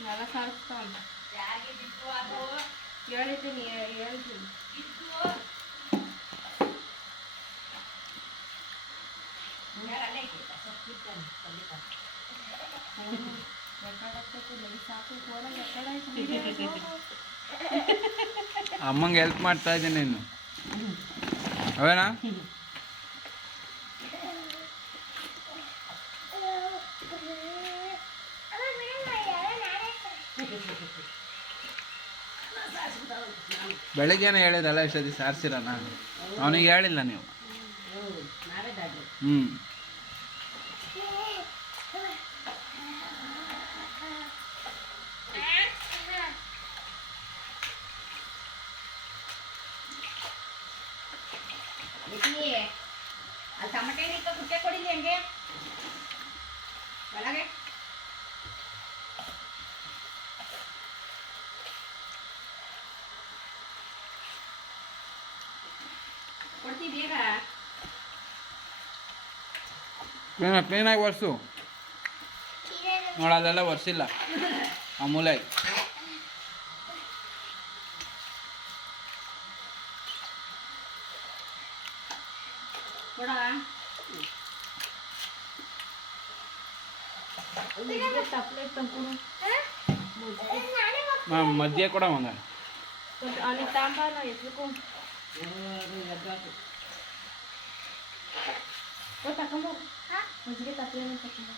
ನೆಲ ಸಾರಿಸ್ತಾವ ಹೇಳಿದ್ದೀನಿ ಹೇಳ್ತೀನಿ ಅಮ್ಮಂಗೆ ಹೆಲ್ಪ್ ಮಾಡ್ತಾ ಇದ್ದೀನಿ ನೀನು ಅವೇನಾ ಬೆಳಗ್ಗೆನೇ ಹೇಳಿದಲ್ಲ ಇಷ್ಟೊತ್ತಿ ಸಾರಿಸಿರೋಣ ಅವನಿಗೆ ಹೇಳಿಲ್ಲ ನೀವು ಹ್ಞೂ ಅಲ್ಲಿ ಟಮಟೆ ಇಕ್ಕ ಕುಟ್ಟೆ ಕೊಡಿಲಿ ಹಂಗೆ ಒಳಗೆ ಕೊಡ್ತಿದ್ದೀಗ ಕ್ಲೀನಾಗಿ ಒರೆಸು ನೋಡಲ್ಲೆಲ್ಲ ಒರೆಸಿಲ್ಲ ಆ ಮೂಲೆ ಕೊಡ ಮಧ್ಯೆ ಕೂಡ ಮಂಗ ಅವನಿಗೆ ತಾಂಬಾರ ಎತ್ಬೇಕು ತಕೊಂಬ ಮಜ್ಜಿಗೆ ತಪ್ಪಲೆ ತಕೊಂಬ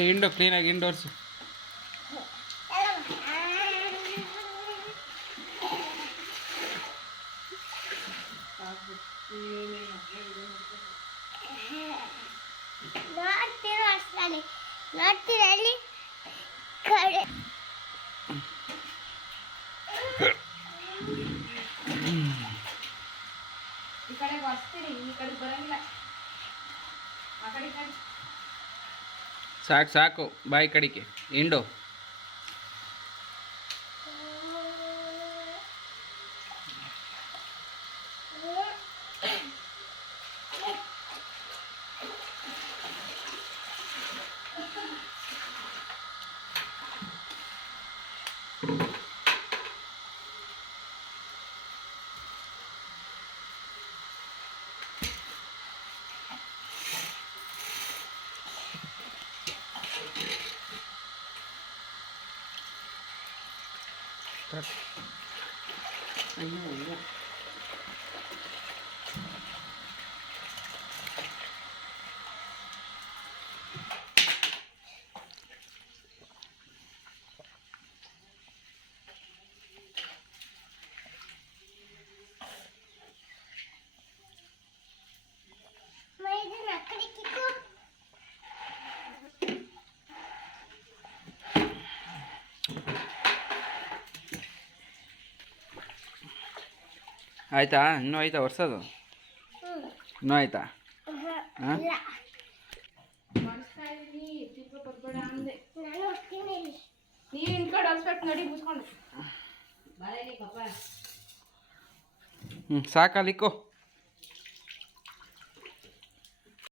ಹಿಂಡು ಕ್ಲೀನಾಗಿ ಹಿಂಡೋರ್ಸು ನೋಡ್ತೀರ ಅಲ್ಲಿ ಕಡೆ ಈ ಕಡೆ ಬರ್ಸ್ತೀರಿ ಈ ಕಡೆ ಬರಂಗಿಲ್ಲ ಆ ಕಡೆ ಸಾಕು ಬಾಯಿ ಕಡಿಕೆ ಹಿಂಡು ಅಯ್ಯೋ ಆಯ್ತಾ ಇನ್ನೂ ಆಯ್ತಾ ಒರ್ಸೋದು ಇನ್ನೂ ಆಯ್ತಾ ಹಾಂ ಮಾಡಿಸ್ತಾ ಇದೀನಿ ಚಿಕ್ಕ ಬರ್ಬೇಡ ಅಂದೆ ನೀರು ಇನ್ಕೊಂಡು ಹೊಸ್ಬೇಕು ನೋಡಿ ಮುಸ್ಕೊಂಡು ಸಾಕಲ್ಲಿಕ್ಕೋ